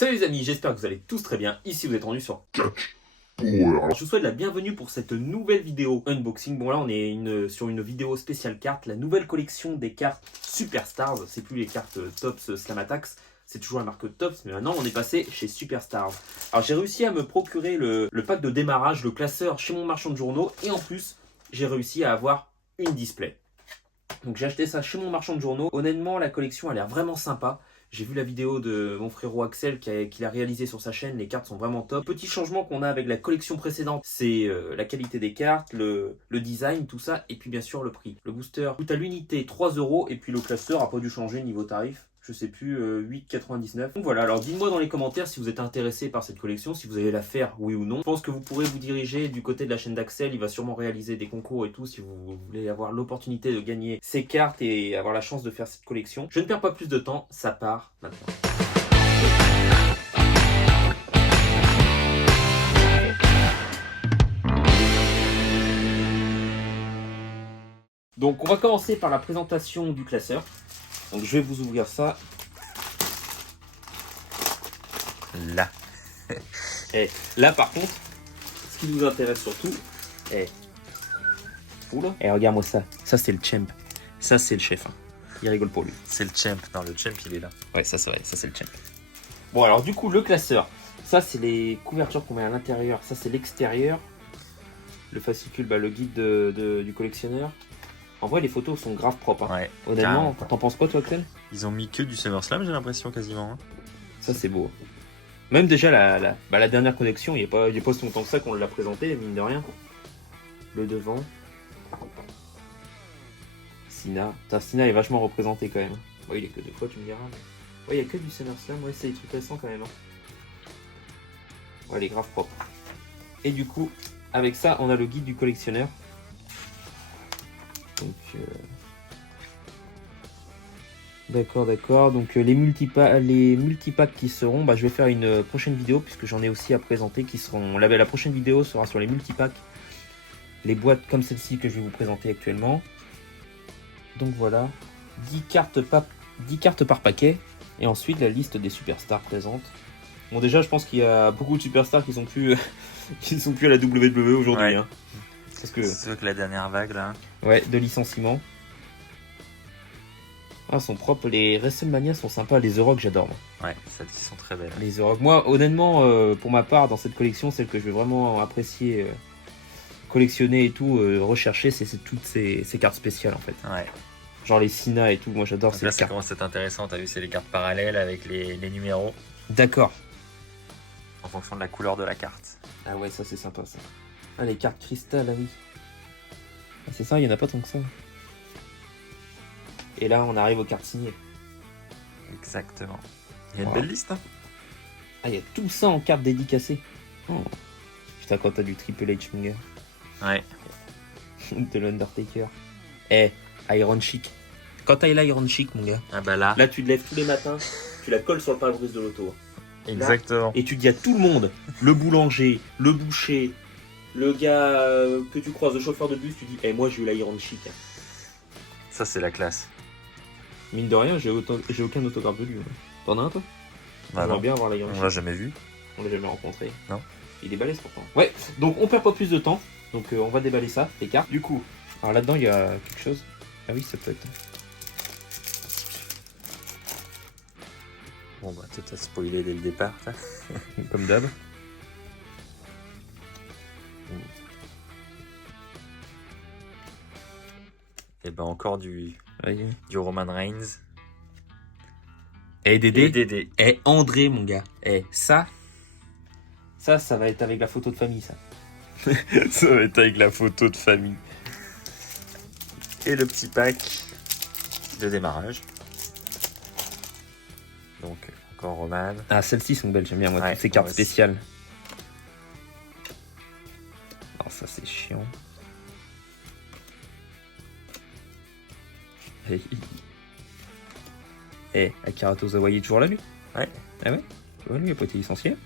Salut les amis, j'espère que vous allez tous très bien. Ici vous êtes rendus sur alors, je vous souhaite la bienvenue pour cette nouvelle vidéo unboxing. Bon là on est sur une vidéo spéciale carte, la nouvelle collection des cartes Superstars. C'est plus les cartes Topps Slam Attacks, c'est toujours la marque Topps, mais maintenant on est passé chez Superstars. Alors j'ai réussi à me procurer le pack de démarrage, le classeur chez mon marchand de journaux, et en plus j'ai réussi à avoir une display. Donc j'ai acheté ça chez mon marchand de journaux. Honnêtement la collection a l'air vraiment sympa. J'ai vu la vidéo de mon frérot Axel qu'il a réalisé sur sa chaîne, les cartes sont vraiment top. Petit changement qu'on a avec la collection précédente, c'est la qualité des cartes, le design, tout ça, et puis bien sûr le prix. Le booster coûte à l'unité 3 € et puis le classeur a pas dû changer niveau tarif. Je sais plus, 8,99. Donc voilà, alors dites-moi dans les commentaires si vous êtes intéressé par cette collection, si vous allez la faire, oui ou non. Je pense que vous pourrez vous diriger du côté de la chaîne d'Axel, il va sûrement réaliser des concours et tout, si vous voulez avoir l'opportunité de gagner ces cartes et avoir la chance de faire cette collection. Je ne perds pas plus de temps, ça part maintenant. Donc on va commencer par la présentation du classeur. Donc je vais vous ouvrir ça. Là. Et là par contre, ce qui nous intéresse surtout est... Oula. Et regarde-moi ça. Ça c'est le champ. Ça c'est le chef. Hein. Il rigole pour lui. C'est le champ. Non, le champ il est là. Ouais, ça c'est vrai. Ça c'est le champ. Bon alors du coup le classeur. Ça c'est les couvertures qu'on met à l'intérieur. Ça c'est l'extérieur. Le fascicule, le guide du collectionneur. En vrai les photos sont grave propres. Hein. Ouais. Honnêtement, t'en penses quoi toi Clem? Ils ont mis que du SummerSlam, j'ai l'impression quasiment. Hein. Ça c'est beau. Même déjà la dernière connexion, il n'y a pas si longtemps que ça qu'on l'a présenté, mine de rien. Le devant. Sina. Putain, Sina est vachement représenté quand même. Ouais, il est que deux fois, tu me diras. Mais... ouais, il n'y a que du SummerSlam. Ouais, c'est des trucs récents quand même. Hein. Ouais, il est grave propre. Et du coup, avec ça, on a le guide du collectionneur. Donc... D'accord. Donc les multipacks qui seront, je vais faire une prochaine vidéo puisque j'en ai aussi à présenter qui seront. La prochaine vidéo sera sur les multipacks, les boîtes comme celle-ci que je vais vous présenter actuellement. Donc voilà, 10 cartes par paquet et ensuite la liste des superstars présentes. Bon déjà je pense qu'il y a beaucoup de superstars qui sont plus à la WWE aujourd'hui. Ouais. Hein. Parce que c'est que la dernière vague là. Ouais, de licenciement. Ah, sont propres, les WrestleMania sont sympas, les Euroc j'adore. Ouais, celles-ci sont très belles. Les Euroc, moi honnêtement, pour ma part, dans cette collection, celle que je vais vraiment apprécier, collectionner et tout, rechercher, c'est toutes ces cartes spéciales en fait. Ouais. Genre les Sina et tout, moi j'adore ces là, cartes. Ça commence à être intéressant, t'as vu, c'est les cartes parallèles avec les numéros. D'accord. En fonction de la couleur de la carte. Ah ouais, ça c'est sympa ça. Ah, les cartes cristal, ah oui. Ah, c'est ça, il n'y en a pas tant que ça. Et là, on arrive aux cartes signées. Exactement. Il y a une belle liste. Hein. Ah, il y a tout ça en cartes dédicacées. Oh. Putain, quand t'as du Triple H, mon gars. Ouais. De l'Undertaker. Iron Chic. Quand t'as l'Iron Chic, mon gars. Ah bah là. Là, tu te lèves tous les matins, tu la colles sur le pare-brise de l'auto. Exactement. Là, et tu dis à tout le monde, le boulanger, le boucher, le gars que tu croises, le chauffeur de bus, tu dis, moi j'ai eu l'Iron Chic. Ça, c'est la classe. Mine de rien, j'ai aucun autographe de lui. Hein. T'en as un toi? J'aimerais bien avoir l'Iron Chic. On l'a jamais vu. On l'a jamais rencontré. Non. Il est balèze pourtant. Ouais, donc on perd pas plus de temps. Donc on va déballer ça, les cartes. Du coup, alors là-dedans il y a quelque chose. Ah oui, ça peut être. Bon bah tout a spoilé dès le départ. Comme d'hab. Et ben encore du Roman Reigns. Et Dédé. Et Dédé. Et André, mon gars. Et ça va être avec la photo de famille, ça. Ça va être avec la photo de famille. Et le petit pack de démarrage. Donc encore Roman. Ah, celles-ci sont belles, j'aime bien moi, ouais, toutes ces cartes spéciales. Alors ça c'est chiant. Akira Tozawa est toujours là lui? Ouais. Ah ouais? Tu vois, lui il a pas été licencié.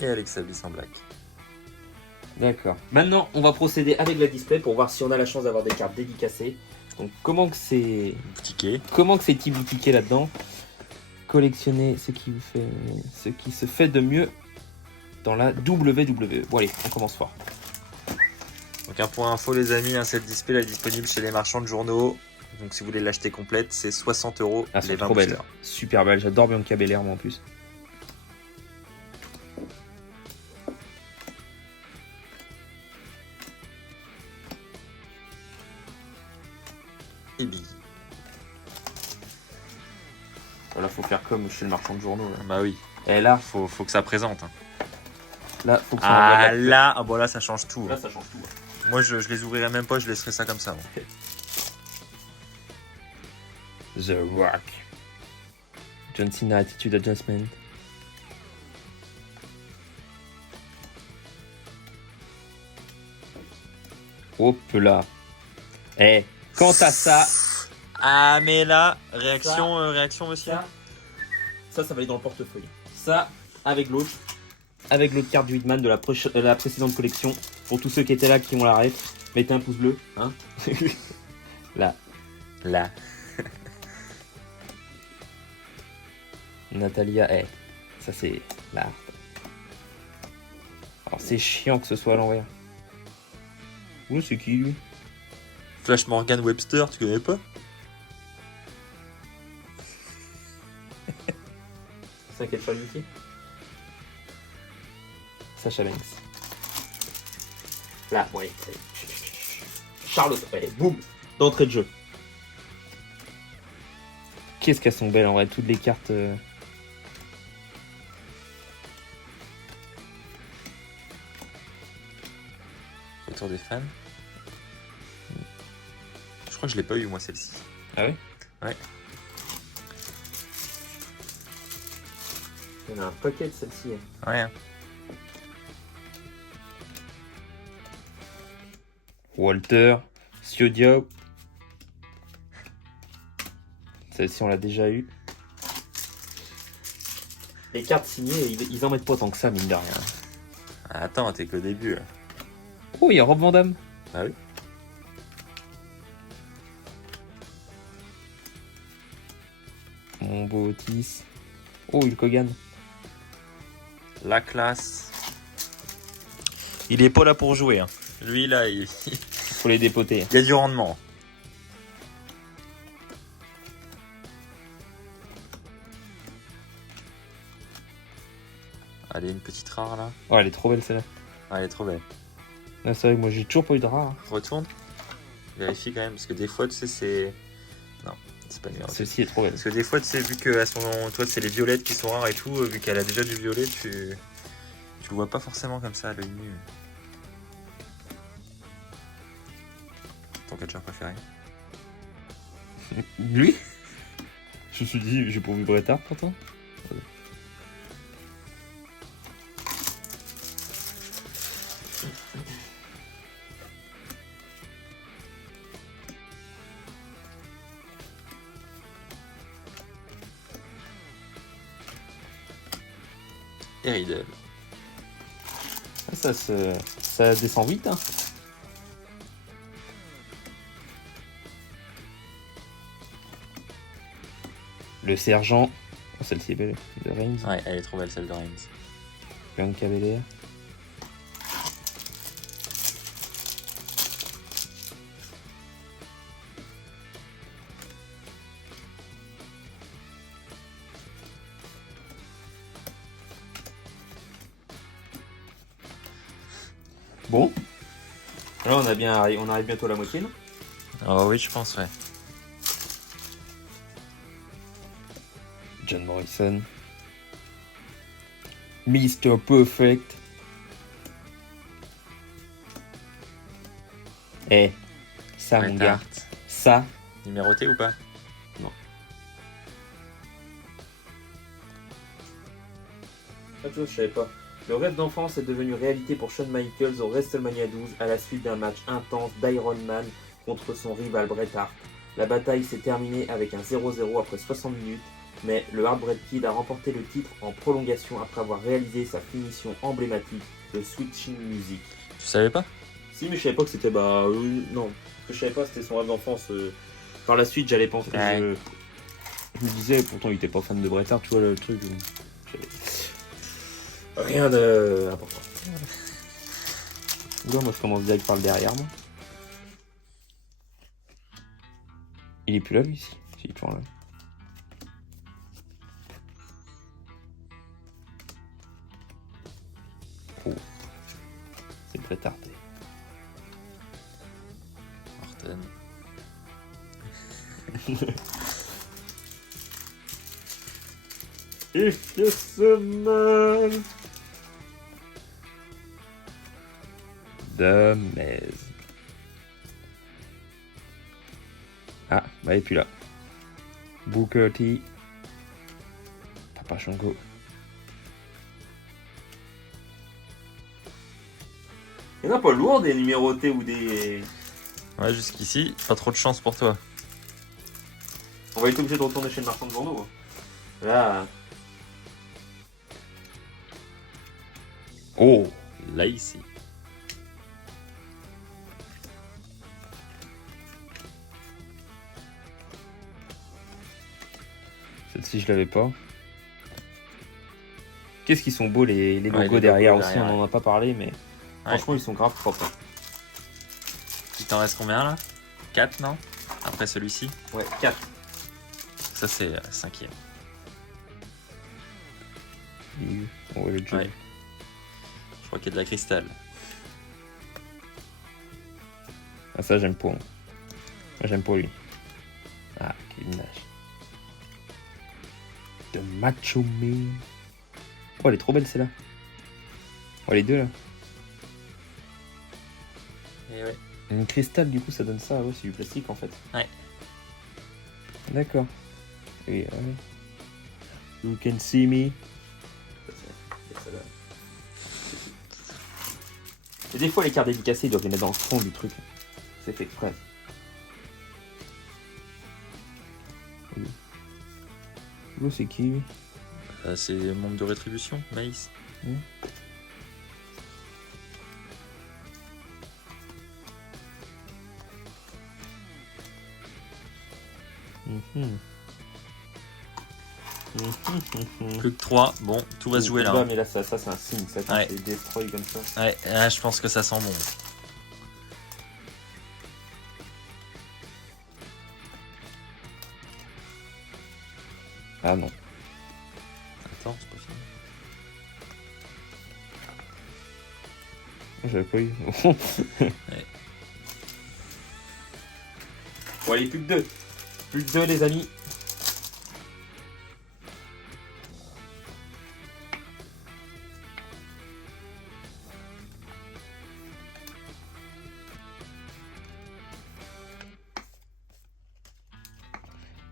Et Alexa Bliss en black. D'accord. Maintenant, on va procéder avec la display pour voir si on a la chance d'avoir des cartes dédicacées. Donc comment que c'est Boutiquet. petit boutiquet là-dedans? Collectionner ce qui se fait de mieux dans la WWE. Bon allez, on commence fort. Donc un point info les amis, cette display est disponible chez les marchands de journaux. Donc si vous voulez l'acheter complète, c'est 60 € Ah, les c'est 20 trop belle. boosters. Super belle, j'adore Bianca Belair moi en plus. Et Biggie. Là faut faire comme chez le marchand de journaux. Là. Bah oui, Et là, faut que ça présente. là faut que ça envoie Ah de la là, bon là ça change tout. Là ça change tout. Ouais. Moi je les ouvrirais même pas, je laisserais ça comme ça. Moi. The Rock. John Cena Attitude Adjustment. Hop là. Eh, quant à ça, Ah mais là, réaction monsieur. ça va aller dans le portefeuille. Ça, avec l'autre carte du Hitman de la précédente collection. Pour tous ceux qui étaient là, qui ont la ref, mettez un pouce bleu. Hein. Là. Natalia, ça c'est là. Alors c'est chiant que ce soit à l'envers. Ouh, c'est qui lui? Flash Morgan Webster, tu connais pas? C'est quel Charlotte? Sacha Banks. Là, ouais. Charlotte, allez, boum, d'entrée de jeu. Qu'est-ce qu'elles sont belles en vrai, toutes les cartes. Autour des fans. Je crois que je l'ai pas eu moi celle-ci. Ah ouais? Ouais. Il y en a un paquet de celle-ci. Ouais. Hein. Walter, Siodio. Celle-ci on l'a déjà eu. Les cartes signées, ils en mettent pas tant que ça, mine de rien. Ah, attends, t'es qu'au début là. Oh, il y a Rob Van Dam. Ah oui. Mon beau Otis. Oh, Hulk Hogan. La classe. Il est pas là pour jouer. Hein. Lui là, il Faut les dépoter. y a du rendement. Allez, une petite rare là. Oh, elle est trop belle celle-là. Ah, elle est trop belle. Là, c'est vrai que moi j'ai toujours pas eu de rare. Retourne. Vérifie quand même, parce que des fois, tu sais, c'est... Non, c'est pas numéro. Celle-ci est trop belle. Parce que des fois, tu sais, vu que à son... toi, c'est les violettes qui sont rares et tout, vu qu'elle a déjà du violet, tu le vois pas forcément comme ça à l'œil nu. Ton catcheur préféré? Lui? Je me suis dit, j'ai pas vu Bret Hart pourtant. Et Riddle. Ça descend vite. Hein. Le sergent. Oh, celle-ci est belle. De Reigns. Ouais, elle est trop belle celle de Reigns. Bianca Belair. Bon. Là, on arrive bientôt à la moitié, non? Oh oui, je pense, ouais. John Morrison. Mr. Perfect. Ça, mon gars. Ça. Numéroté ou pas? Non. Ah, tu vois, je savais pas. Le rêve d'enfance est devenu réalité pour Shawn Michaels au WrestleMania 12 à la suite d'un match intense d'Iron Man contre son rival Bret Hart. La bataille s'est terminée avec un 0-0 après 60 minutes, mais le Heartbreak Kid a remporté le titre en prolongation après avoir réalisé sa finition emblématique de Switching Music. Tu savais pas? Si, mais je savais pas que c'était non. Ce que je savais pas, c'était son rêve d'enfance Par la suite, j'allais penser. Ouais. Je me disais, pourtant, il était pas fan de Bret Hart, tu vois le truc. Rien de important. Là, moi, je commence direct par le derrière, moi. Il est plus là, lui, si. Si, il est toujours là. Oh. C'est Bret Hart. Orton. If you smell the maize. Ah, bah il est plus là. Booker T. Papa Shango. Il n'y en a pas lourd des numérotés ou des... Ouais, jusqu'ici, pas trop de chance pour toi. On va être obligé de retourner chez le marchand de journaux. Là... Oh, là ici. Celle-ci, je l'avais pas. Qu'est-ce qu'ils sont beaux les logos les derrière logos aussi, derrière, on en a pas parlé, mais franchement, ils sont grave propres. Il t'en reste combien là? 4, non? Après celui-ci? Ouais, 4. Ça, c'est 5e. Ouais, le jeu. Ouais. Je crois qu'il y a de la cristal. Ah, ça, j'aime pas. Moi, j'aime pas lui. Ah, quelle image. De Macho Man. Oh, elle est trop belle celle-là. Oh, les deux là. Et ouais. Une cristal, du coup, ça donne ça. Ouais, c'est du plastique en fait. Ouais. D'accord. Et ouais. You can see me. Et des fois, les cartes dédicacées, ils doivent les mettre dans le fond du truc. C'est fait exprès. Oh, c'est qui lui? C'est membre de rétribution, Maïs. Plus que 3, bon, tout va se jouer là. Bah, mais là, ça c'est un signe, ça, quand Ouais. c'est destroy comme ça. Ouais, là, je pense que ça sent bon. Ah non. Attends, c'est pas fini. J'avais pas eu. Ouais. Bon, allez, plus que 2. Plus que 2, les amis.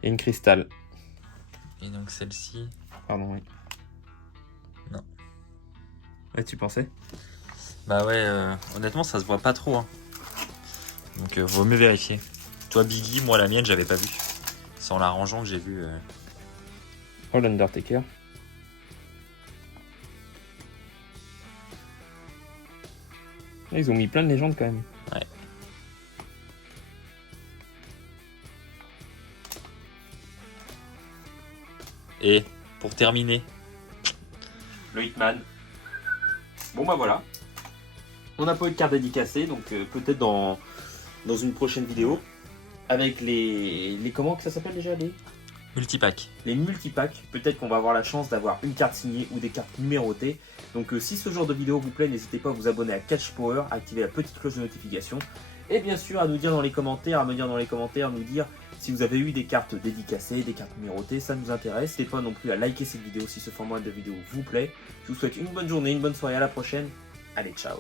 Et une cristal. Et donc celle-ci. Pardon, oui. Non. Ouais, tu pensais? Bah ouais, honnêtement, ça se voit pas trop. Hein. Donc vaut mieux vérifier. Toi, Biggie, moi, la mienne, j'avais pas vu. C'est en l'arrangeant que j'ai vu. Oh, l'Undertaker. Là, ils ont mis plein de légendes quand même. Ouais. Et pour terminer, Le Hitman. Bon bah voilà. On n'a pas eu de carte dédicacée, donc peut-être dans une prochaine vidéo. Avec les comment que ça s'appelle déjà multipack. les multipacks. Peut-être qu'on va avoir la chance d'avoir une carte signée ou des cartes numérotées. Donc si ce genre de vidéo vous plaît, n'hésitez pas à vous abonner à Catch Power, à activer la petite cloche de notification. Et bien sûr à nous dire dans les commentaires, nous dire si vous avez eu des cartes dédicacées, des cartes numérotées, ça nous intéresse. N'hésitez pas non plus à liker cette vidéo si ce format de vidéo vous plaît. Je vous souhaite une bonne journée, une bonne soirée, à la prochaine. Allez, ciao.